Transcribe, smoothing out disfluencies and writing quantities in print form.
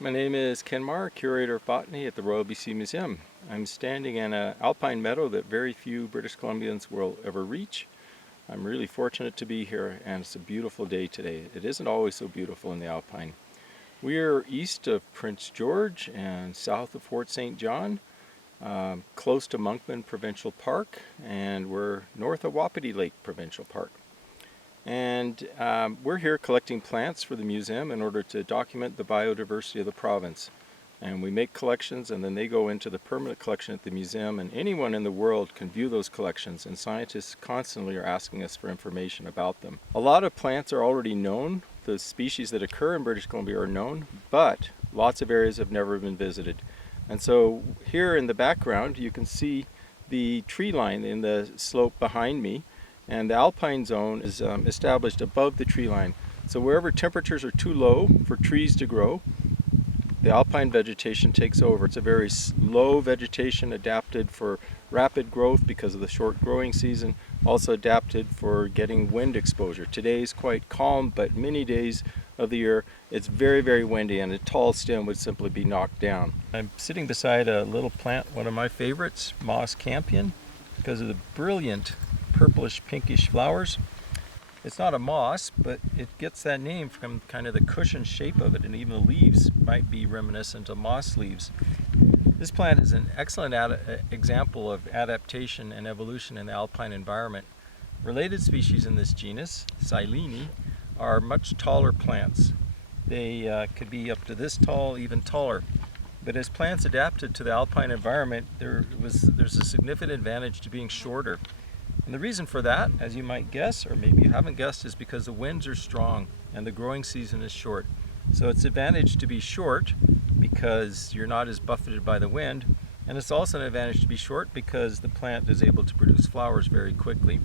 My name is Ken Marr, curator of botany at the Royal BC Museum. I'm standing in an alpine meadow that very few British Columbians will ever reach. I'm really fortunate to be here, and it's a beautiful day today. It isn't always so beautiful in the Alpine. We're east of Prince George and south of Fort St. John, close to Monkman Provincial Park, and we're north of Wapiti Lake Provincial Park. And we're here collecting plants for the museum in order to document the biodiversity of the province. And we make collections, and then they go into the permanent collection at the museum, and anyone in the world can view those collections, and scientists constantly are asking us for information about them. A lot of plants are already known. The species that occur in British Columbia are known, but lots of areas have never been visited. And so here in the background you can see the tree line in the slope behind me. And the alpine zone is established above the tree line. So wherever temperatures are too low for trees to grow, the alpine vegetation takes over. It's a very low vegetation adapted for rapid growth because of the short growing season, also adapted for getting wind exposure. Today is quite calm, but many days of the year it's very, very windy, and a tall stem would simply be knocked down. I'm sitting beside a little plant, one of my favorites, moss campion, because of the brilliant purplish pinkish flowers. It's not a moss, but it gets that name from kind of the cushion shape of it, and even the leaves might be reminiscent of moss leaves. This plant is an excellent example of adaptation and evolution in the alpine environment. Related species in this genus, Silene, are much taller plants. They could be up to this tall, even taller. But as plants adapted to the alpine environment, there's a significant advantage to being shorter. And the reason for that, as you might guess, or maybe you haven't guessed, is because the winds are strong and the growing season is short. So it's an advantage to be short because you're not as buffeted by the wind, and it's also an advantage to be short because the plant is able to produce flowers very quickly.